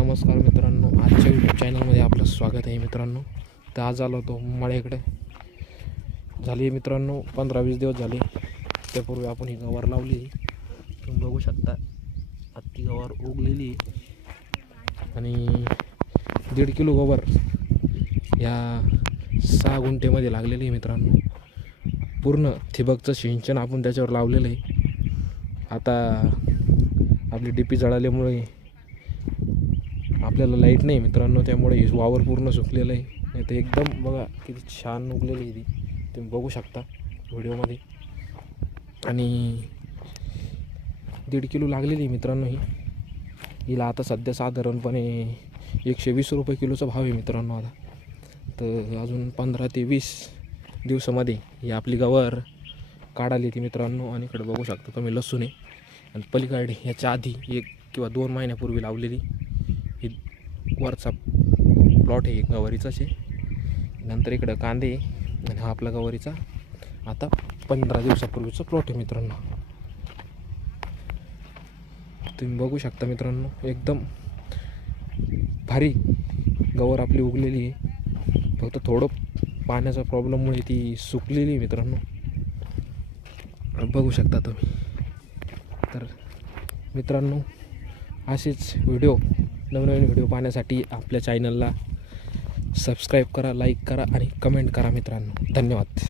नमस्कार मित्रांनो, आजच्या यूट्यूब चॅनलमध्ये आपलं स्वागत आहे मित्रांनो. तर आज आलो होतो मळ्याकडे. झाली मित्रांनो 15-20 दिवस झाले. त्यापूर्वी आपण ही गवार लावली. तुम्ही बघू शकता आत्ती गवार उगलेली आणि 1.5 किलो गवार या 6 गुंठेमध्ये लागलेली आहे मित्रांनो. पूर्ण ठिबकचं सिंचन आपण त्याच्यावर लावलेलं आहे. आता आपली DP जळाल्यामुळे आपल्याला लाईट नाही मित्रांनो, त्यामुळे हे वावर पूर्ण सुकलेलं आहे. नाही तर एकदम बघा किती छान उगलेली आहे ती, तुम्ही बघू शकता व्हिडिओमध्ये. आणि 1.5 किलो लागलेली आहे मित्रांनो. हिला आता सध्या साधारणपणे 120 रुपये किलोचा भाव आहे मित्रांनो. आता तर अजून 15 ते 20 दिवसामध्ये ही आपली गवार काढाली ती मित्रांनो. आणि इकडे बघू शकता तुम्ही लसूण आहे. आणि पलीकडे ह्याच्या आधी 1 किंवा 2 महिन्यापूर्वी लावलेली ही वरचा प्लॉट आहे गवारीचाच आहे. नंतर इकडं कांदे आणि हा आपला गवारीचा आता 15 दिवसापूर्वीचा प्लॉट आहे मित्रांनो. तुम्ही बघू शकता मित्रांनो, एकदम भारी गवार आपली उगलेली आहे. फक्त थोडं पाण्याचा प्रॉब्लेममुळे ती सुकलेली आहे मित्रांनो, बघू शकता तुम्ही. तर मित्रांनो, असेच व्हिडिओ, नवनवीन व्हिडिओ पाहण्यासाठी आपल्या चॅनलला सबस्क्राईब करा, लाईक करा आणि कमेंट करा मित्रांनो. धन्यवाद.